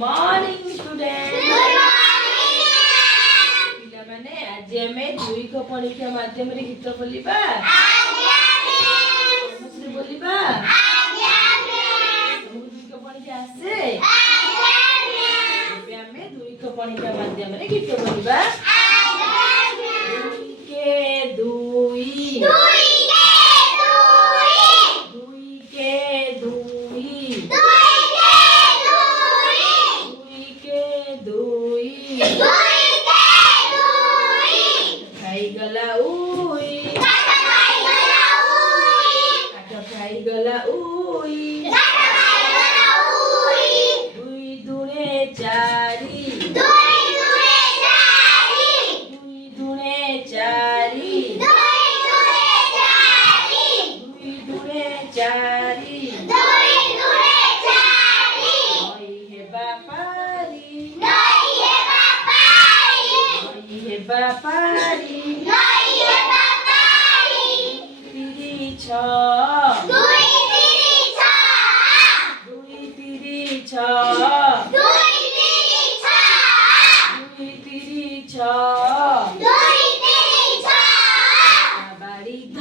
Morning student. Good morning पिला माने आज हमें दुई को परीक्षा माध्यम रे गीत बोलिबा। मछली बोलिबा। दुई को परीक्षा आसे। ଏବେ ଆମେ ଦୁଇ କ ପଣିକା ମାଧ୍ୟମରେ ଗୀତ ବୋଲିବା। ଦୁଇ के ଦୁଇ ଦୁଇ के ଦୁଇ ଦୁଇ के ଦୁଇ ଖାଇଗଲା ଉଇ କାଠ ଖାଇଗଲା ଉଇ ଦୁଇ ଦୁणे ଚାରି ଦୁଇ ଦୁणे ଚାରି ଦୁଇ ଦୁणे ଚାରି ନଈ ହେବା ପାରି ନଈ ହେବା ପାରି ତିରି ଛଅ ଦୁଇ ତିରି ଛଅ ଦୁଇ ତିରି ଛଅ ବାଡ଼ି ଧ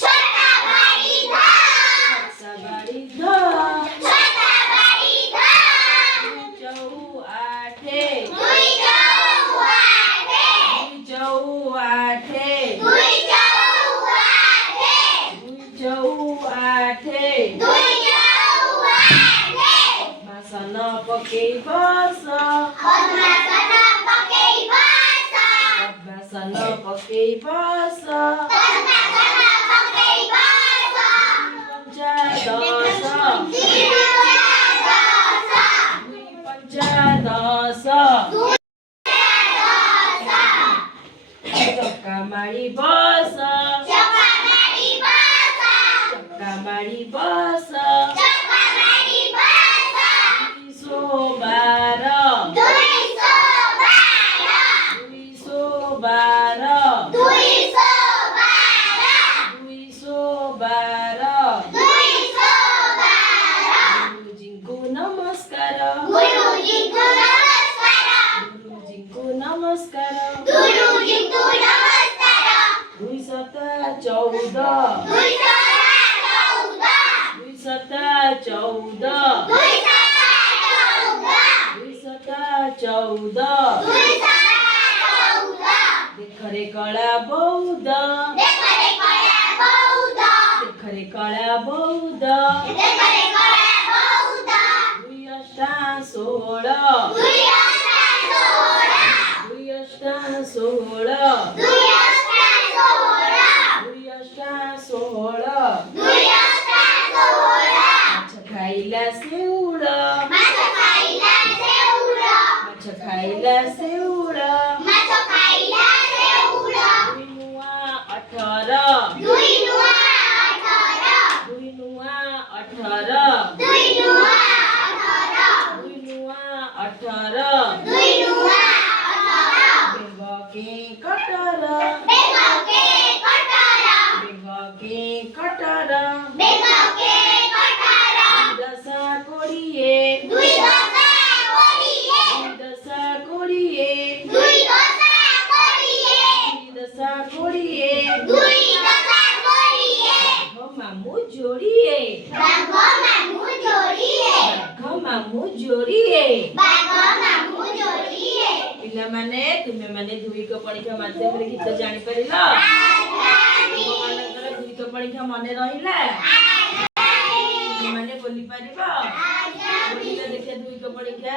ଛତା ବାଡ଼ି ଧ ଚଉ ଆଠେ ଦୁଇ ଚଉ ଆଠେ ବାସନ ପକେଇ ବସ ବାସନ ପକେଇ ବସ ପଞ୍ଚା ଦଶ ଦୁଇ ପଞ୍ଚା ଦଶ ଚକା ମାଡ଼ି ବସ ଚକା ମାଡ଼ି ବସ गुरुजीଙ୍କୁ नमस्कार ଦୁଇ ସତା ଚଉଦ ଦୁଇ ସତା ଚଉଦ ଦେଖରେ କଳା ବଉଦ ଦେଖରେ କଳା ବଉଦ ଦୁଇ ଅଷ୍ଟା ଷୋହଳ ଦୁଇ ଅଷ୍ଟା ଷୋହଳ ମାଛ ଖାଇଲା ଶେଉଳ ମାଛ ଖାଇଲା ଶେଉଳ ଦୁଇ ନୂଆ 18 ଦୁଇ ନୂଆ 18 ବେଙ୍ଗ କେ କଟର ଦଶା କୋଡ଼ିଏ ମାମୁଁ ଯୋଡ଼ିଏ ପିଲାମାନେ ତୁମେ ମାନେ ଦୁଇ କ ପରୀକ୍ଷା ମାଧ୍ୟମରେ ଗୀତ ଜାଣିପାରିଲ। ତୁମମାନଙ୍କର ଦୁଇ କ ପରୀକ୍ଷା ମନେ ରହିଲା। ତୁମେ ମାନେ ବୋଲି ପାରିବ। ଦେଖିଆ ଦୁଇ କ ପରୀକ୍ଷା